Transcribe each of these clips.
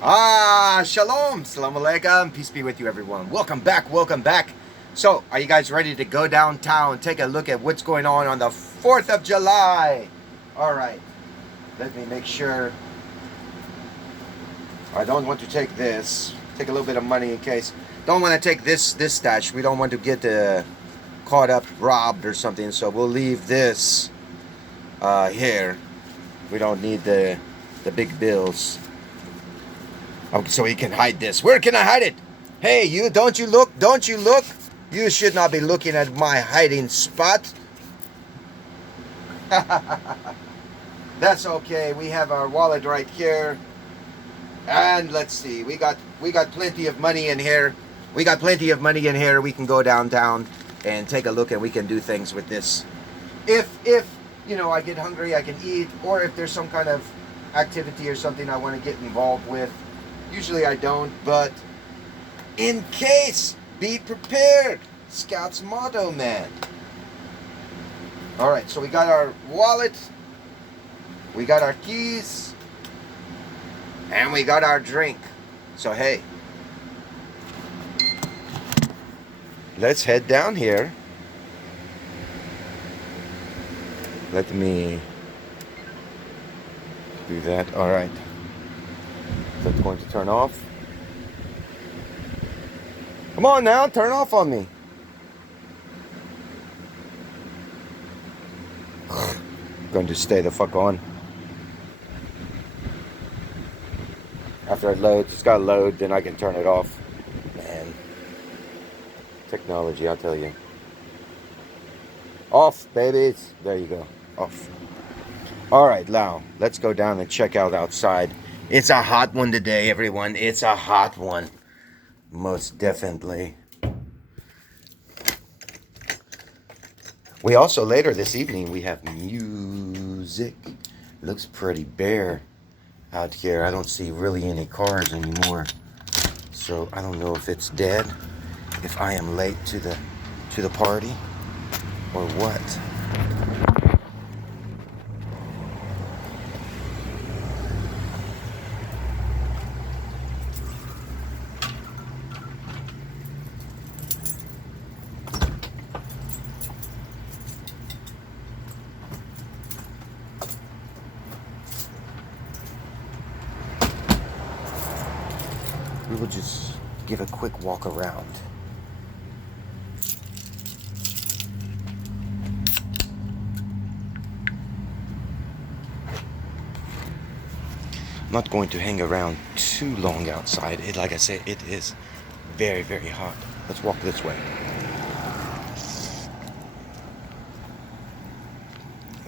Shalom, salam alaikum, peace be with you everyone. Welcome back, welcome back. So, are you guys ready to go downtown, take a look at what's going on the 4th of July? All right, let me make sure. I don't want to take this. Take a little bit of money in case. Don't want to take this stash. We don't want to get caught up, robbed or something. So we'll leave this here. We don't need the big bills. Okay, so he can hide this. Where can I hide it? Hey, you, don't you look? Don't you look? You should not be looking at my hiding spot. That's okay. We have our wallet right here. And let's see. We got plenty of money in here. We got plenty of money in here. We can go downtown and take a look, and we can do things with this. If you know, I get hungry, I can eat, or if there's some kind of activity or something I want to get involved with. Usually I don't, but in case, be prepared. Scout's motto, man. All right, so we got our wallet, we got our keys, and we got our drink. So hey, let's head down here. Let me do that. All right. That's going to turn off. Come on now, turn off on me. Going to stay the fuck on. After it loads, it's got to load, then I can turn it off. Man, technology, I'll tell you. Off, babies. There you go. Off. All right, now, let's go down and check out outside. It's a hot one today, everyone. It's a hot one. Most definitely. We also, later this evening, we have music. Looks pretty bare out here. I don't see really any cars anymore. So I don't know if it's dead, if I am late to the party, or what. We will just give a quick walk around. I'm not going to hang around too long outside. Like I said, it is very, very hot. Let's walk this way.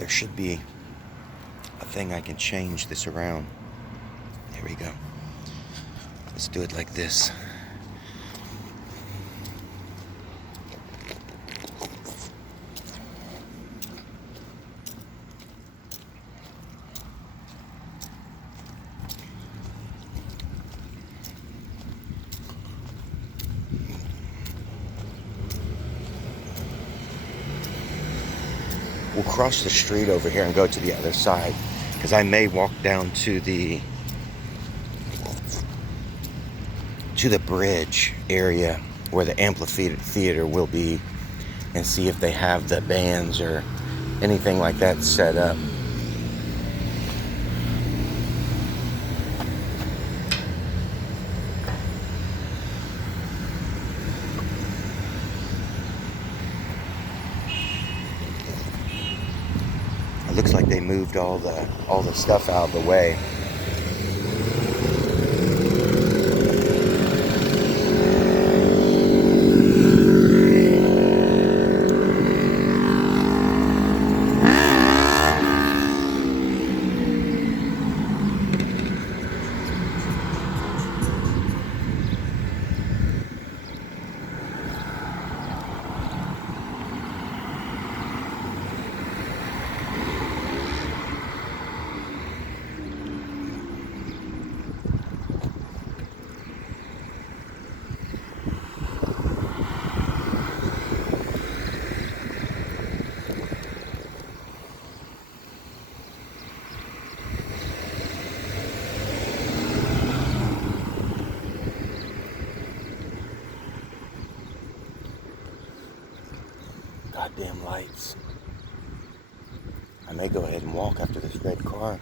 There should be a thing I can change this around. There we go. Let's do it like this. We'll cross the street over here and go to the other side, because I may walk down to the bridge area where the amphitheater will be, and see if they have the bands or anything like that set up. It looks like they moved all the stuff out of the way. goddamn lights. I may go ahead and walk after this red car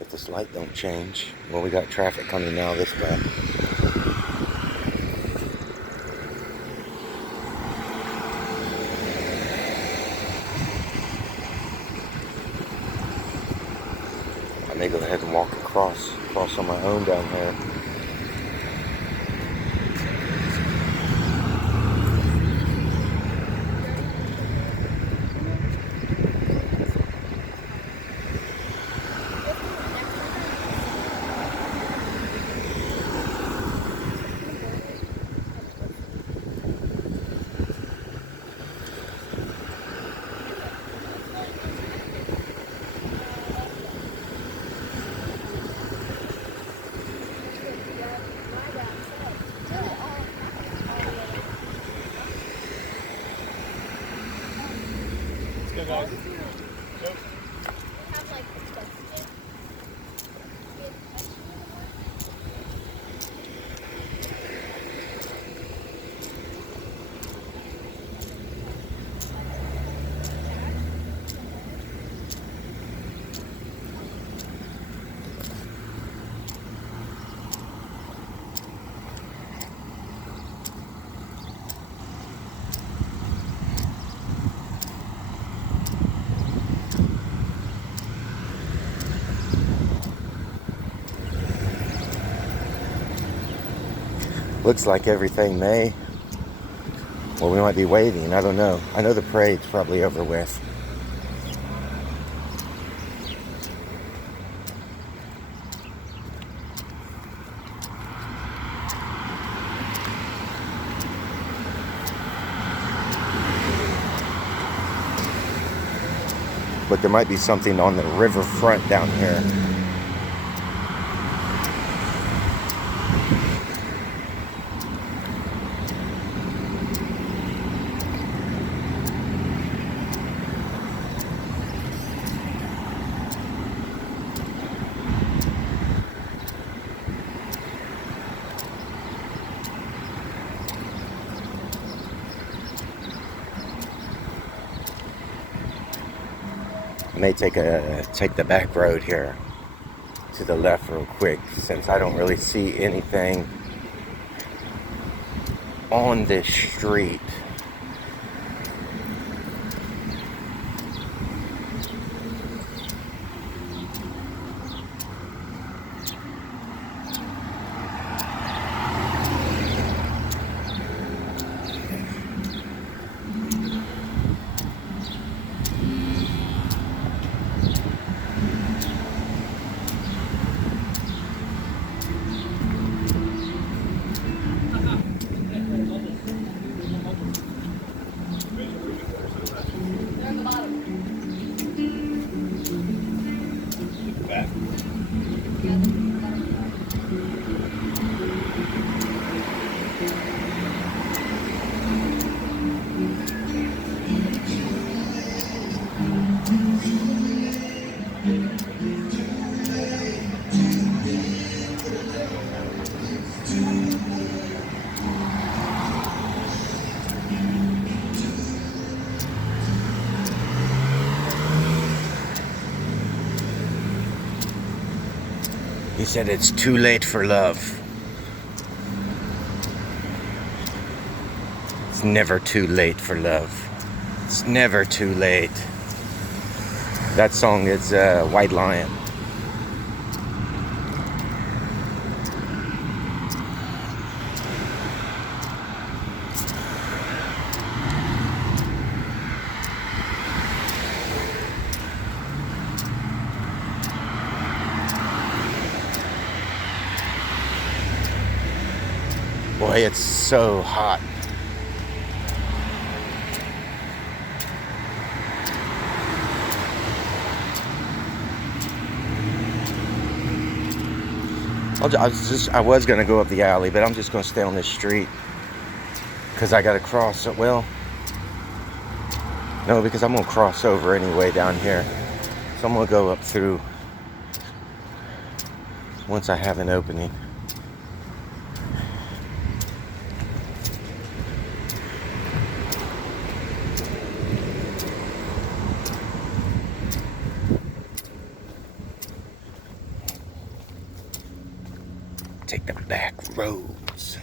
if this light don't change. Well, we got traffic coming now this way. I may go ahead and walk across on my own down here. Guys. Looks like everything may. Well, we might be waiting. I don't know. I know the parade's probably over with. But there might be something on the riverfront down here. I may take the back road here to the left real quick, since I don't really see anything on this street. He said it's too late for love. It's never too late for love. It's never too late. That song is White Lion. Boy, it's so hot. I was gonna go up the alley, but I'm just gonna stay on this street because I gotta cross it. Well, no, because I'm gonna cross over anyway down here, so I'm gonna go up through once I have an opening. Take the back roads.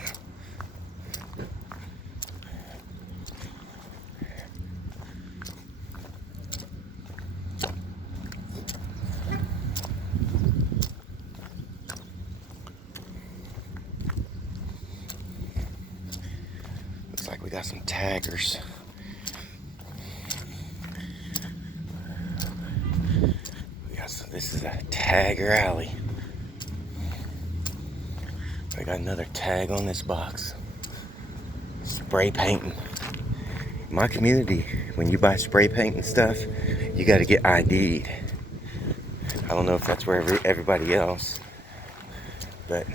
Looks like we got some taggers. This is a tagger alley. We got another tag on this box. Spray painting. In my community, when you buy spray paint and stuff, you got to get ID'd. I don't know if that's where everybody else, but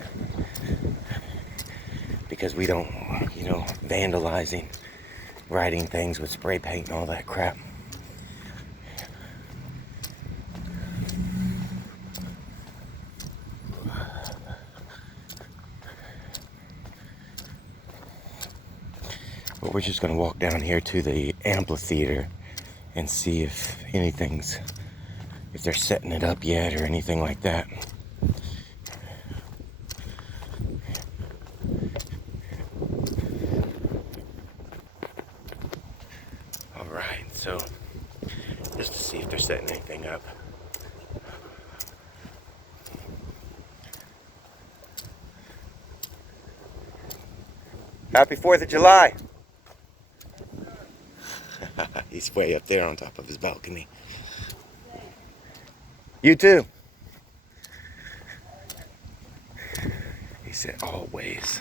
because we don't, vandalizing, writing things with spray paint and all that crap. But we're just going to walk down here to the amphitheater and see if if they're setting it up yet or anything like that. All right, so just to see if they're setting anything up. Happy 4th of July. He's way up there on top of his balcony. You too. He said always.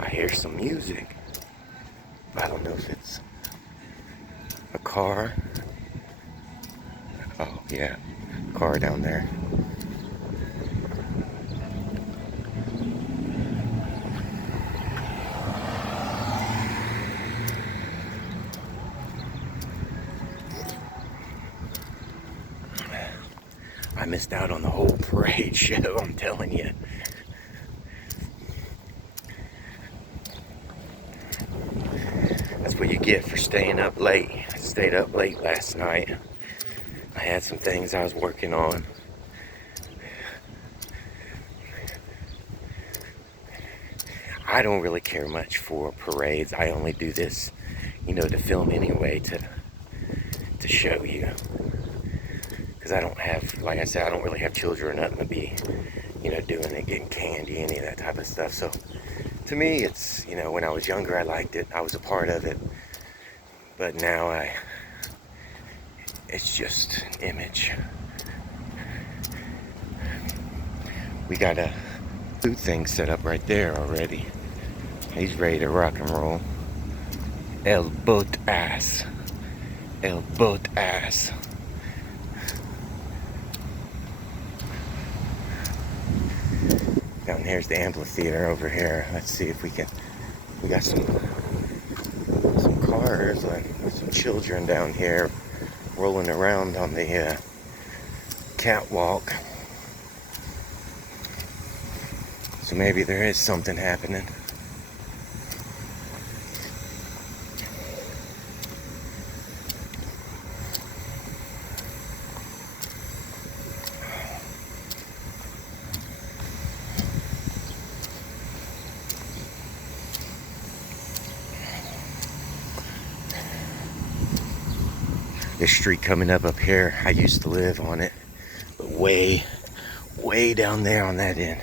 I hear some music. I don't know if it's a car. Oh yeah, car down there. I missed out on the whole parade show, I'm telling you. That's what you get for staying up late. I stayed up late last night. I had some things I was working on. I don't really care much for parades. I only do this, to film anyway, to show you. Because I don't have, like I said, I don't really have children or nothing to be, doing it, getting candy, any of that type of stuff. So to me, it's, when I was younger, I liked it. I was a part of it. But now it's just an image. We got a food thing set up right there already. He's ready to rock and roll. El boat ass. El boat ass. Down here's the amphitheater over here. Let's see if we got some cars with some children down here rolling around on the catwalk. So maybe there is something happening. This street coming up here, I used to live on it, but way down there on that end.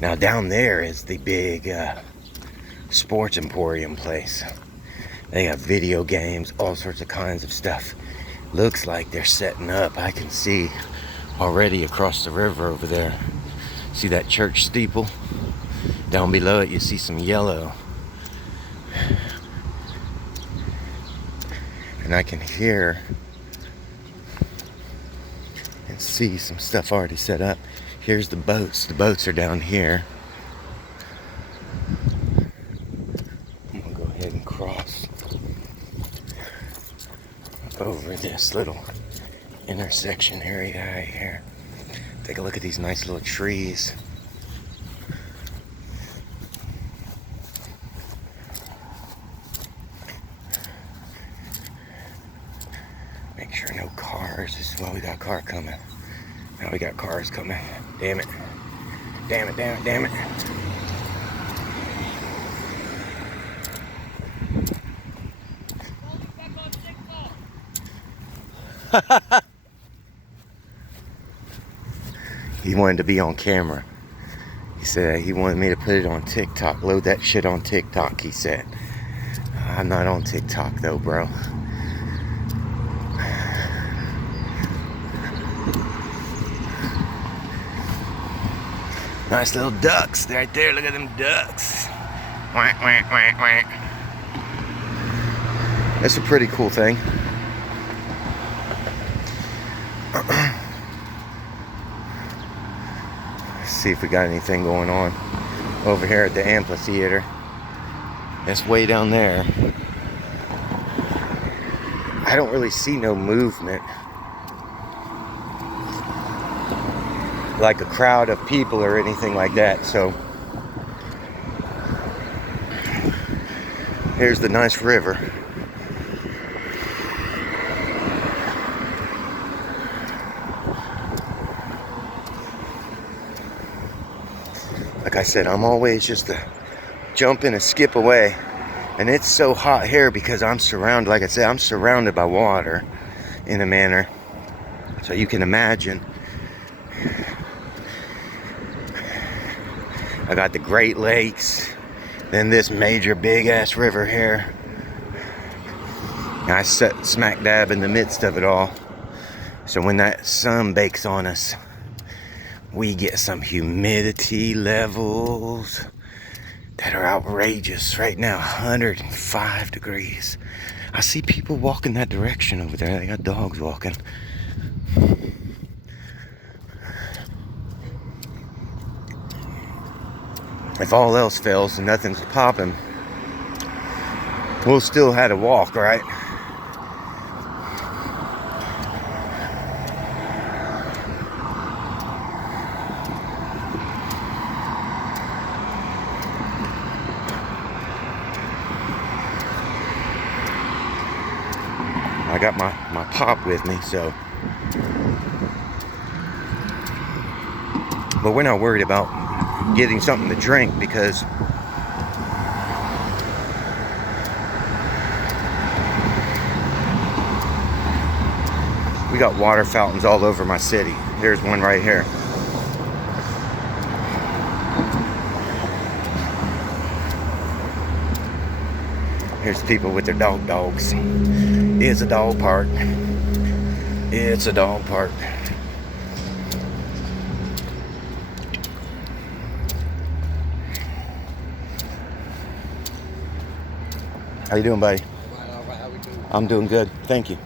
Now down there is the big sports emporium place. They have video games, all sorts of kinds of stuff. Looks like they're setting up. I can see already across the river over there. See that church steeple? Down below it you see some yellow. And I can hear and see some stuff already set up. Here's the boats. The boats are down here. I'm gonna go ahead and cross over this little intersection area right here. Take a look at these nice little trees. Make sure no cars. This is why we got a car coming. Now we got cars coming. Damn it. Damn it, damn it, damn it. He wanted to be on camera. He said he wanted me to put it on TikTok. Load that shit on TikTok, he said. I'm not on TikTok though, bro. Nice little ducks right there. Look at them ducks. Quack, quack, quack, quack. That's a pretty cool thing. Let's see if we got anything going on over here at the amphitheater. That's way down there. I don't really see no movement. Like a crowd of people or anything like that. So here's the nice river. Like I said, I'm always just a jump and a skip away. And it's so hot here because I'm surrounded, like I said, I'm surrounded by water in a manner. So you can imagine. I got the Great Lakes, then this major big ass river here. And I sit smack dab in the midst of it all. So when that sun bakes on us, we get some humidity levels that are outrageous. Right now, 105 degrees. I see people walking that direction over there. They got dogs walking. If all else fails and nothing's popping, we'll still have to walk, right? I got my pop with me, so. But we're not worried about getting something to drink because we got water fountains all over my city. There's one right here. Here's people with their dogs. It's a dog park. It's a dog park. How you doing, buddy? All right, how we doing? I'm doing good. Thank you.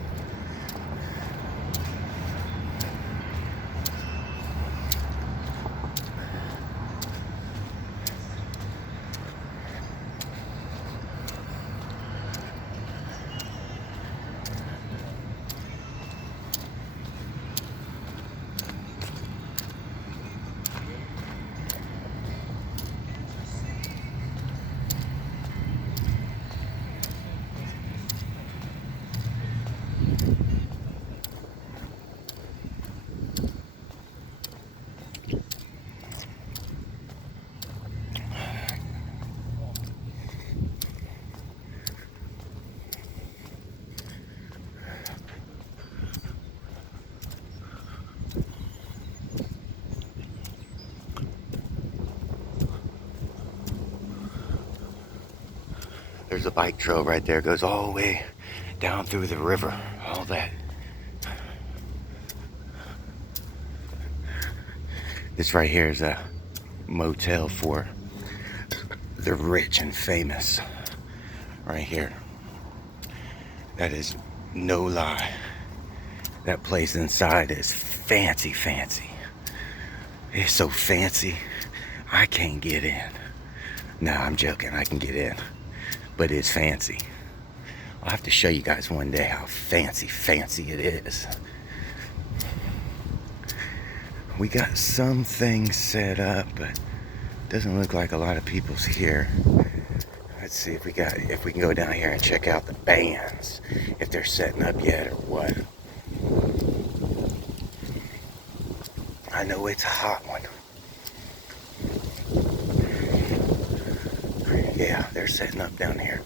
There's a bike trail right there. It goes all the way down through the river. All that. This right here is a motel for the rich and famous. Right here. That is no lie. That place inside is fancy, fancy. It's so fancy, I can't get in. No, I'm joking. I can get in. But it's fancy. I'll have to show you guys one day how fancy it is. We got some things set up, but doesn't look like a lot of people's here. Let's see if we can go down here and check out the bands, if they're setting up yet or what. I know it's a hot one. Yeah, they're setting up down here.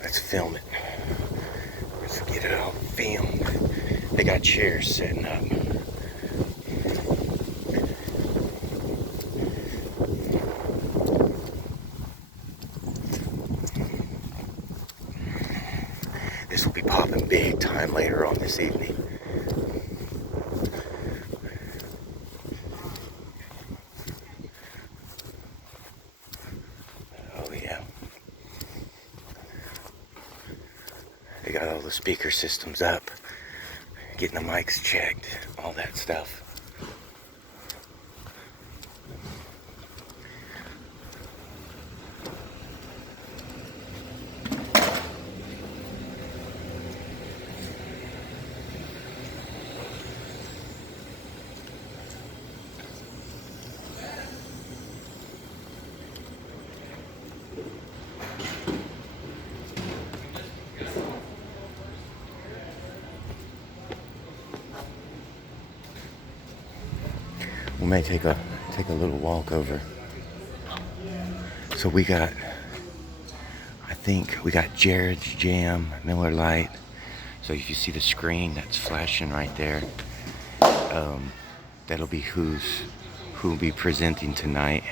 Let's film it. Let's get it all filmed. They got chairs setting up. This will be popping big time later on this evening. Oh yeah. They got all the speaker systems up, getting the mics checked, all that stuff. We may take a little walk over. So we got, I think we got Jared's Jam, Miller Lite. So if you see the screen that's flashing right there, that'll be who'll be presenting tonight.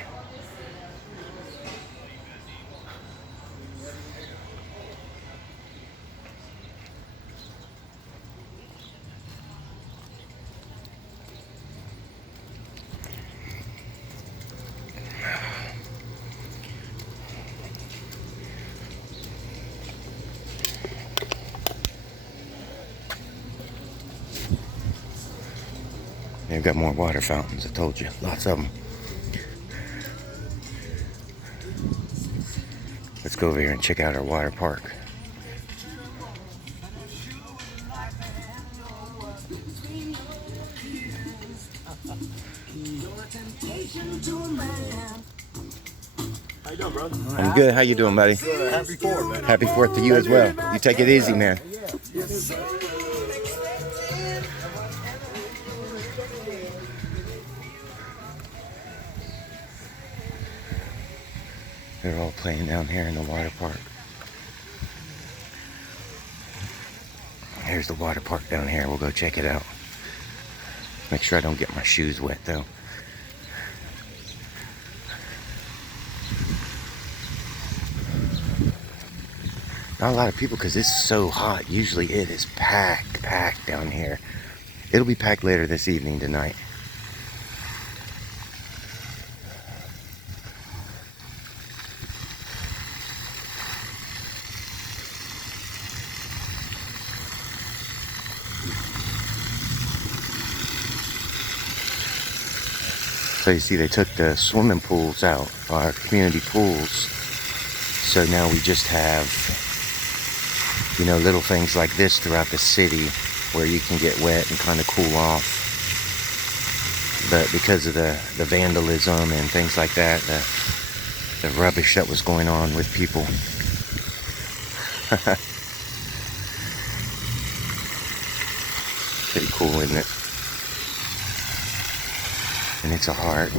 They've got more water fountains, I told you. Lots of them. Let's go over here and check out our water park. How you doing, brother? I'm good. How you doing, buddy? Happy 4th, man. Happy 4th to you as well. You take it easy, man. They're all playing down here in the water park. Here's the water park down here. We'll go check it out. Make sure I don't get my shoes wet, though. Not a lot of people because it's so hot. Usually it is packed down here. It'll be packed later this evening tonight. So you see they took the swimming pools out, our community pools. So now we just have, you know, little things like this throughout the city where you can get wet and kind of cool off. But because of the vandalism and things like that, the rubbish that was going on with people. Pretty cool, isn't it? And it's a heart.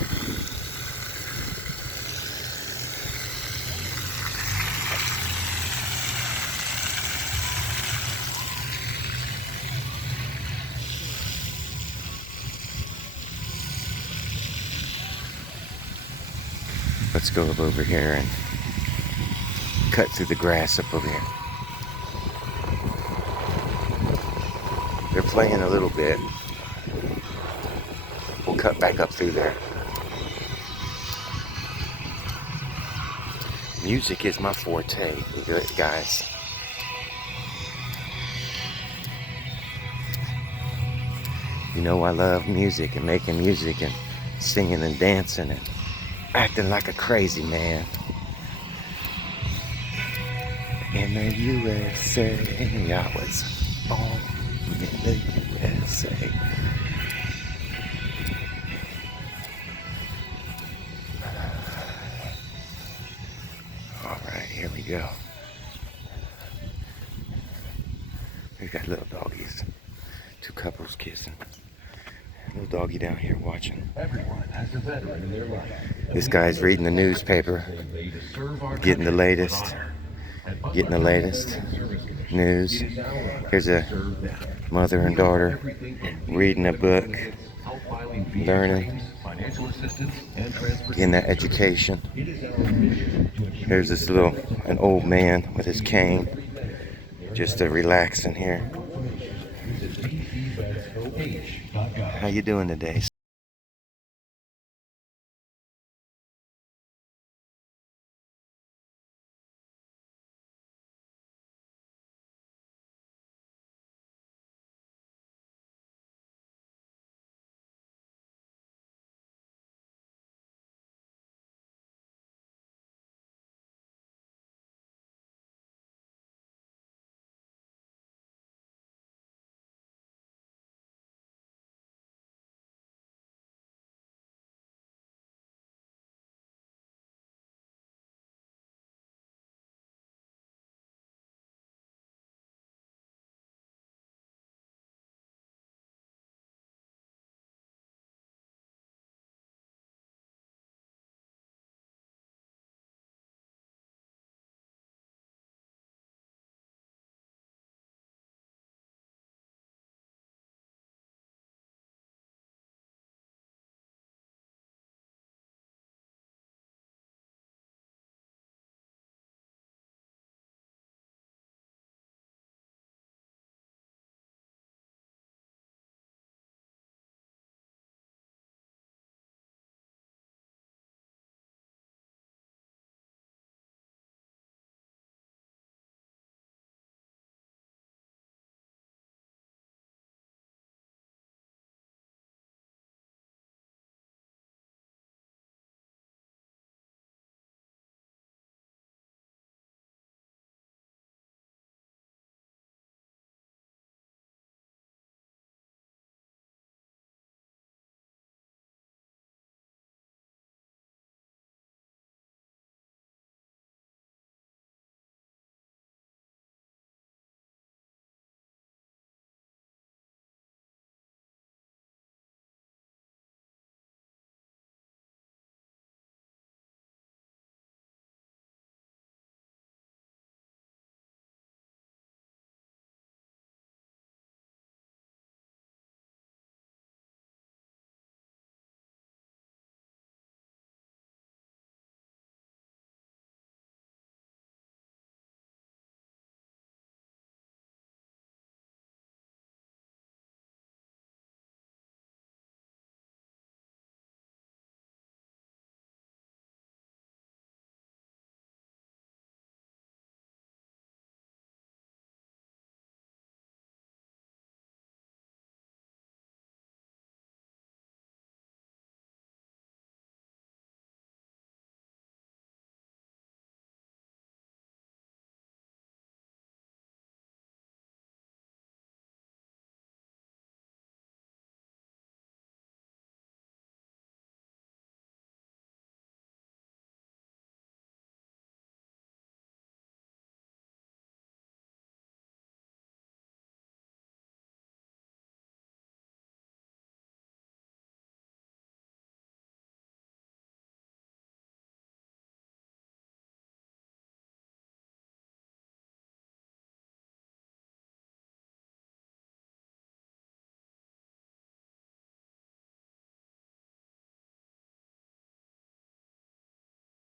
Let's go up over here and cut through the grass up over here. They're playing a little bit. We'll cut back up through there. Music is my forte, guys. You know I love music and making music and singing and dancing and acting like a crazy man. In the USA, I was born in the USA. go. We got little doggies. Two couples kissing. Little doggy down here watching. This guy's reading the newspaper, getting the latest news. Here's a mother and daughter reading a book, learning, getting that education. Here's an old man with his cane, just relaxing here. How you doing today?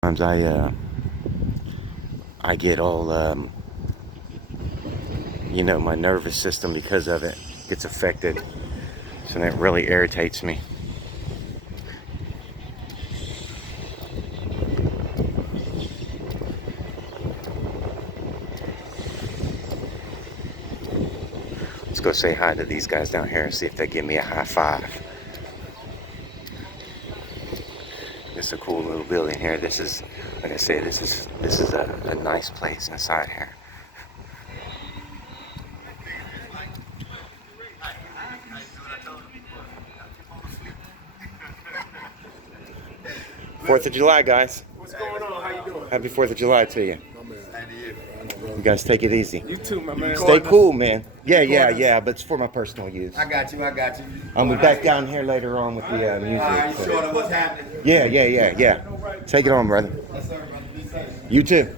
Sometimes I get all my nervous system because of it gets affected, so that really irritates me. Let's go say hi to these guys down here and see if they give me a high five. It's a cool little building here. This is, like I said, this is a nice place inside here. 4th of July, guys. What's going on? How you doing? Happy 4th of July to you. My man. You guys take it easy. You too, my man. Stay cool, man. Yeah, but it's for my personal use. I got you. I'll be back down here later on with the music. You sure of what's happening? Yeah. Take it on, brother. Yes, sir, brother. Be safe. You too.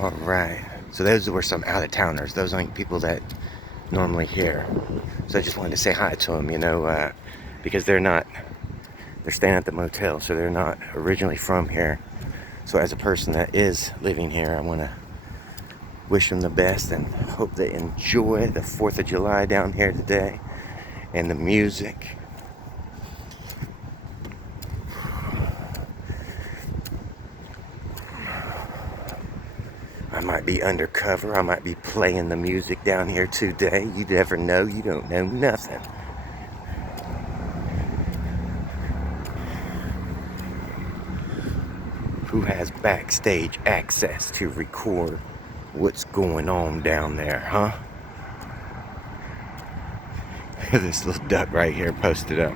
All right. So those were some out-of-towners. Those aren't people that normally here. So I just wanted to say hi to them, because they're staying at the motel, so they're not originally from here. So as a person that is living here, I want to wish them the best and hope they enjoy the 4th of July down here today and the music. I might be undercover. I might be playing the music down here today. You never know. You don't know nothing. Who has backstage access to record what's going on down there, huh? This little duck right here posted up.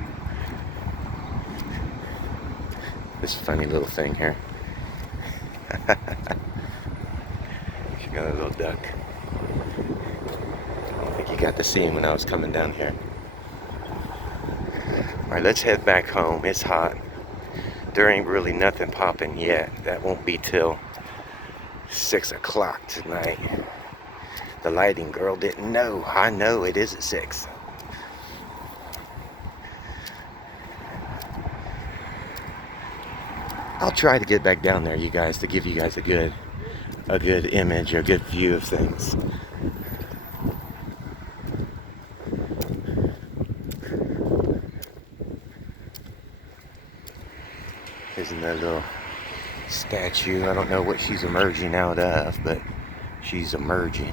This funny little thing here. She got a little duck. I don't think you got to see him when I was coming down here. Alright, let's head back home. It's hot. There ain't really nothing popping yet. That won't be till 6 o'clock tonight. The lighting girl didn't know. I know it is at 6. I'll try to get back down there, you guys, to give you guys a good image, a good view of things. Isn't that little statue? I don't know what she's emerging out of, but she's emerging.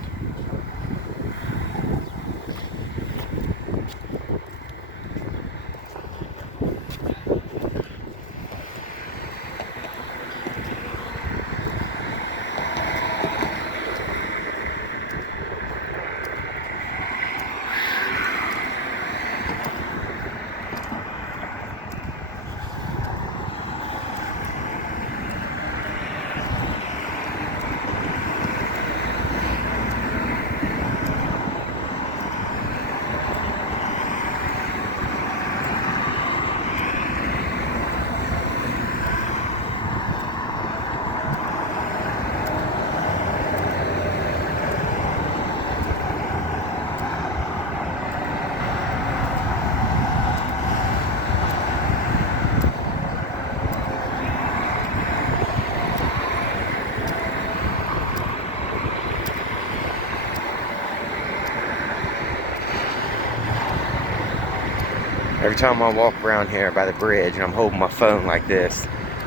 Every time I walk around here by the bridge and I'm holding my phone like this,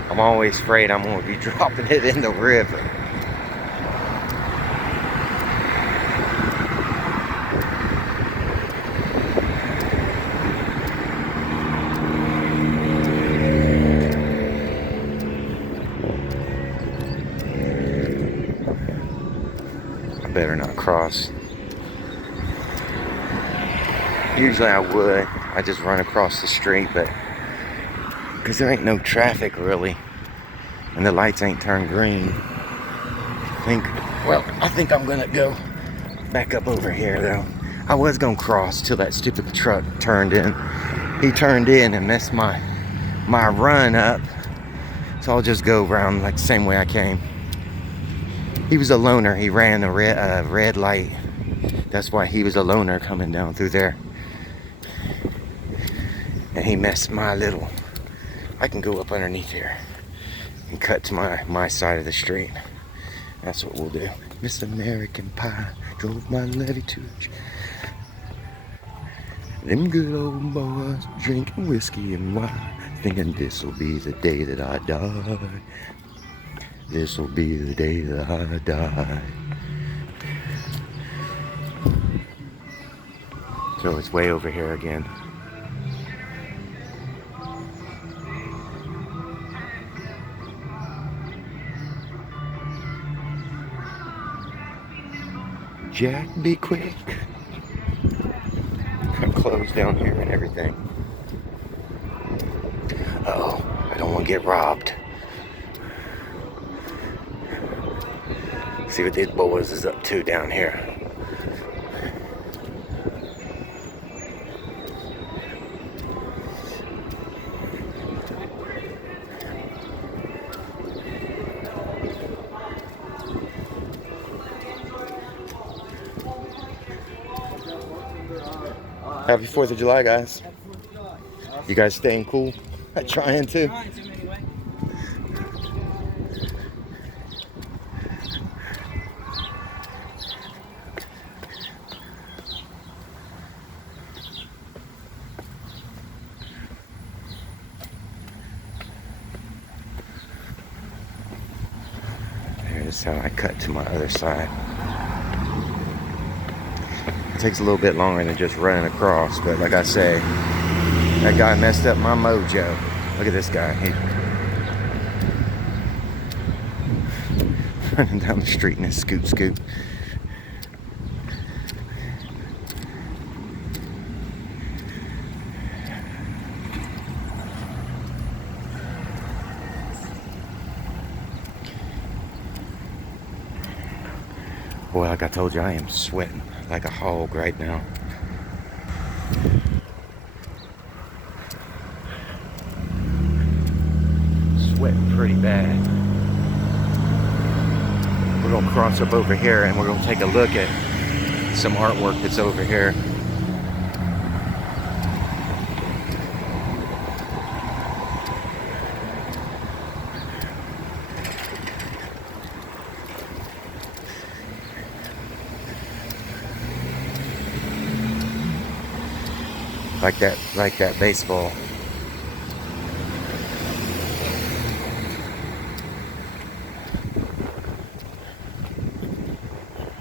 I'm always afraid I'm going to be dropping it in the river. I better not cross. Usually I would. I just run across the street, but because there ain't no traffic really, and the lights ain't turned green. I think I'm gonna go back up over here though. I was gonna cross till that stupid truck turned in. He turned in and messed my run up, so I'll just go around like the same way I came. He was a loner. He ran a red light. That's why he was a loner coming down through there. And he messed my little... I can go up underneath here and cut to my side of the street. That's what we'll do. Miss American Pie drove my levy to them good old boys drinking whiskey and wine, thinking this'll be the day that I die. This'll be the day that I die. So it's way over here again. Jack, be quick. Got clothes down here and everything. Uh-oh, I don't want to get robbed. See what these boys is up to down here. Happy 4th of July, guys. You guys staying cool? Trying to. There's how I cut to my other side. It takes a little bit longer than just running across, but like I say, that guy messed up my mojo. Look at this guy. He running down the street in his scoot. Boy, like I told you, I am sweating like a hog right now. Sweating pretty bad. We're gonna cross up over here and we're gonna take a look at some artwork that's over here. Like that baseball.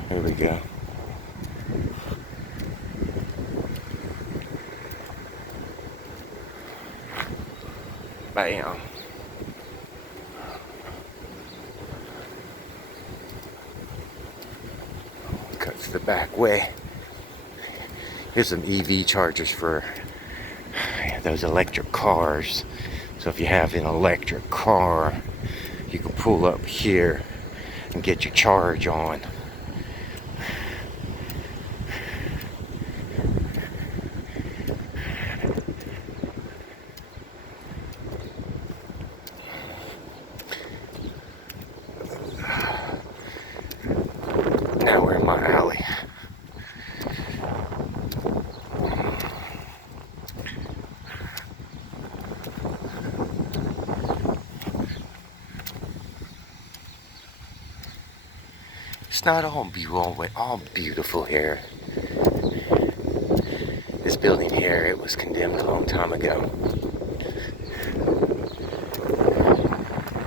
There we go. Bam. Cuts the back way. Here's some EV chargers for those electric cars. So if you have an electric car, you can pull up here and get your charge on. Now we're in my alley. It's not all beautiful here. This building here, it was condemned a long time ago.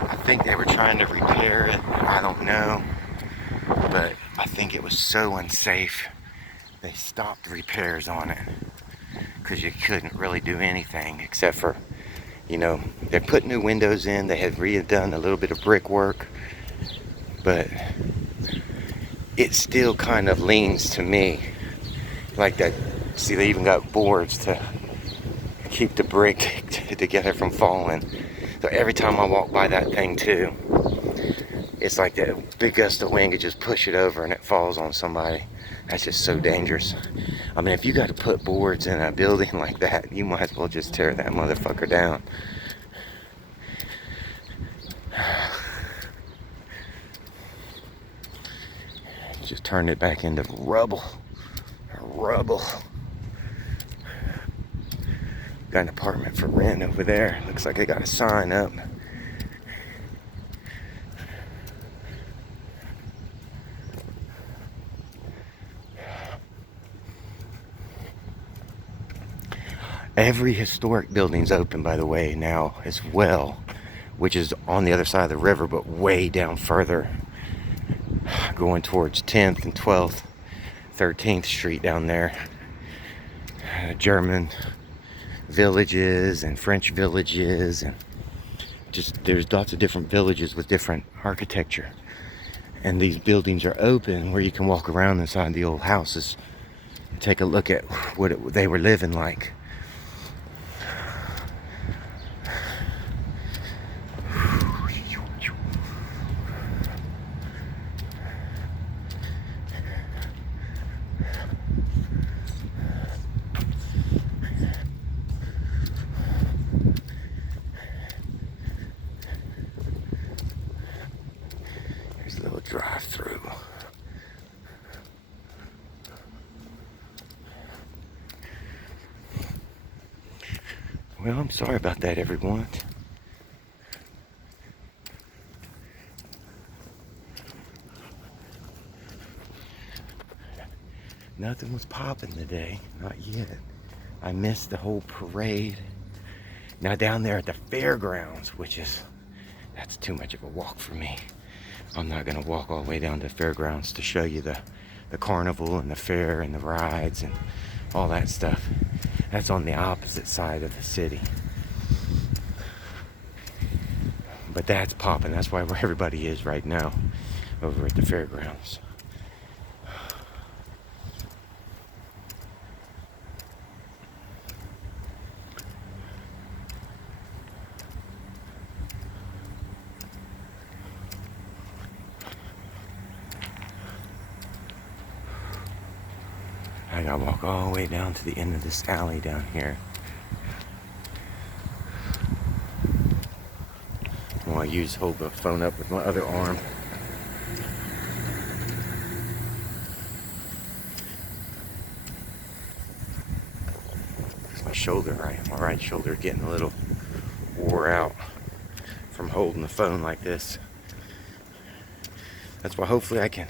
I think they were trying to repair it. I don't know. But I think it was so unsafe, they stopped repairs on it. Because you couldn't really do anything except for, they put new windows in. They had redone a little bit of brickwork. But it still kind of leans to me like that. See, they even got boards to keep the brick together from falling. So every time I walk by that thing too, it's like that big gust of wind could just push it over and it falls on somebody. That's just so dangerous. I mean, if you got to put boards in a building like that, you might as well just tear that motherfucker down. Just turned it back into rubble. Got an apartment for rent over there. Looks like they got a sign up. Every historic building's open, by the way, now as well. which is on the other side of the river, but way down further, going towards 10th and 12th, 13th Street down there. German villages and French villages, and just there's lots of different villages with different architecture. And these buildings are open where you can walk around inside the old houses and take a look at what they were living like. Here's a little drive-through. Well, I'm sorry about that, everyone. Nothing was popping today, not yet. I missed the whole parade. Now down there at the fairgrounds, that's too much of a walk for me. I'm not gonna walk all the way down to the fairgrounds to show you the carnival and the fair and the rides and all that stuff. That's on the opposite side of the city. But that's popping. That's where everybody is right now, over at the fairgrounds. I gotta walk all the way down to the end of this alley down here. Well, I hold the phone up with my other arm. My shoulder, my right shoulder, getting a little wore out from holding the phone like this. That's why hopefully I can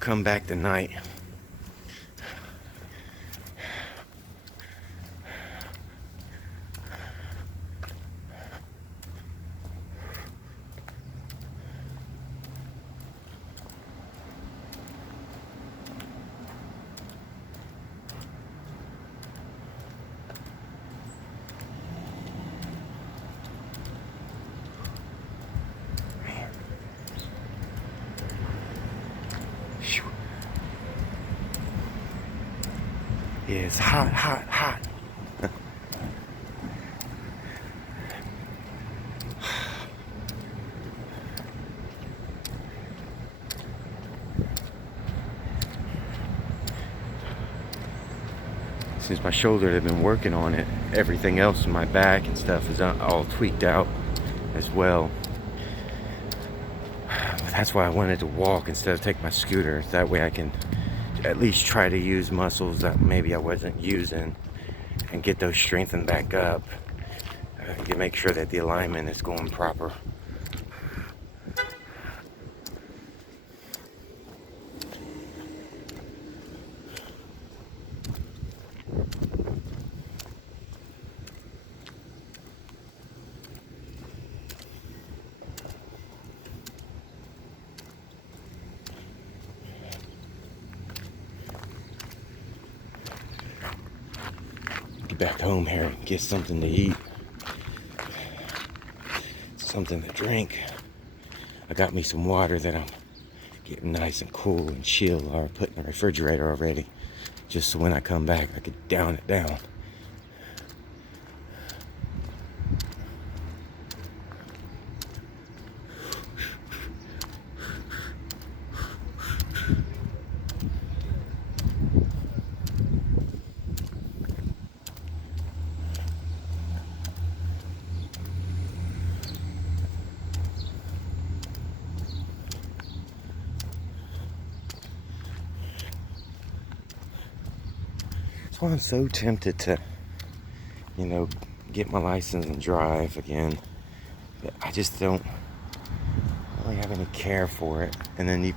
come back tonight. Yeah, it's hot, hot, hot. Since my shoulder had been working on it, everything else in my back and stuff is all tweaked out as well. But that's why I wanted to walk instead of take my scooter. That way I can at least try to use muscles that maybe I wasn't using and get those strengthened back up. To make sure that the alignment is going proper. Back home here and get something to eat, something to drink. I got me some water that I'm getting nice and cool and chill, or put in the refrigerator already, just so when I come back I could down it down. That's why I'm so tempted to, get my license and drive again. But I just don't really have any care for it. And then you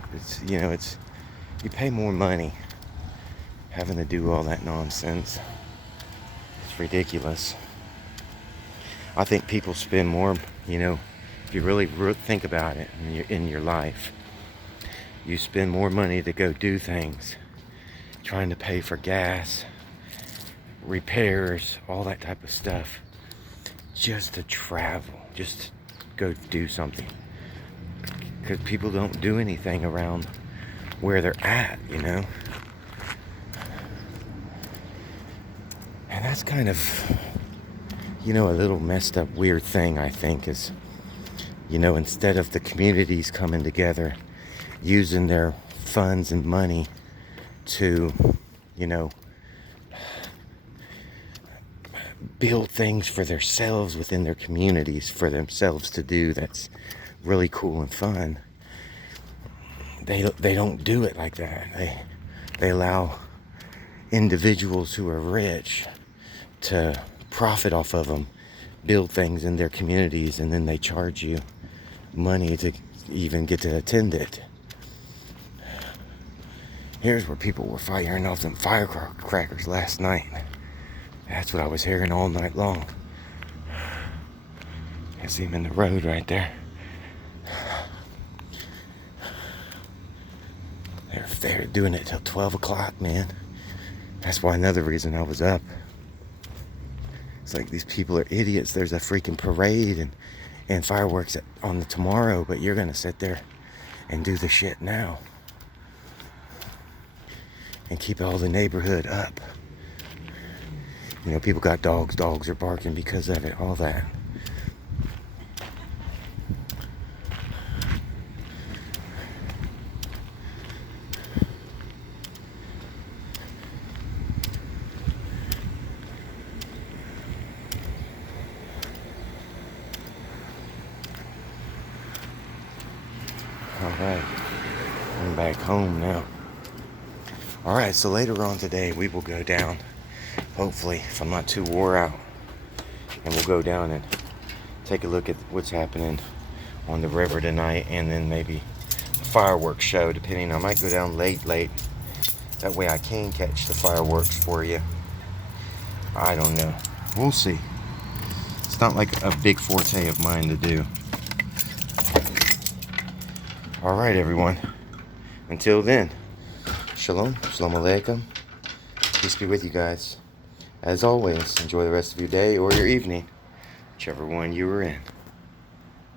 pay more money having to do all that nonsense. It's ridiculous. I think people spend more, you know, if you really think about it in your life, you spend more money to go do things, trying to pay for gas, repairs, all that type of stuff, just to travel, just to go do something. Because people don't do anything around where they're at, you know. And that's kind of, you know, a little messed up, weird thing, I think, is, you know, instead of the communities coming together, using their funds and money to, you know, build things for themselves within their communities, for themselves to do that's really cool and fun, they don't do it like that. They allow individuals who are rich to profit off of them, build things in their communities, and then they charge you money to even get to attend it. Here's where people were firing off them firecrackers last night. That's what I was hearing all night long. I see him in the road right there. They're doing it till 12 o'clock, man. That's why another reason I was up. It's like these people are idiots. There's a freaking parade and fireworks on the tomorrow, but you're gonna sit there and do the shit now and keep all the neighborhood up. You know, people got dogs. Dogs are barking because of it. All that. Alright, I'm back home now. Alright, so later on today we will go down, hopefully, if I'm not too wore out, and we'll go down and take a look at what's happening on the river tonight, and then maybe the fireworks show, depending. I might go down late. That way I can catch the fireworks for you. I don't know. We'll see. It's not like a big forte of mine to do. Alright, everyone. Until then, shalom, shalom alaikum. Peace be with you guys. As always, enjoy the rest of your day or your evening, whichever one you were in.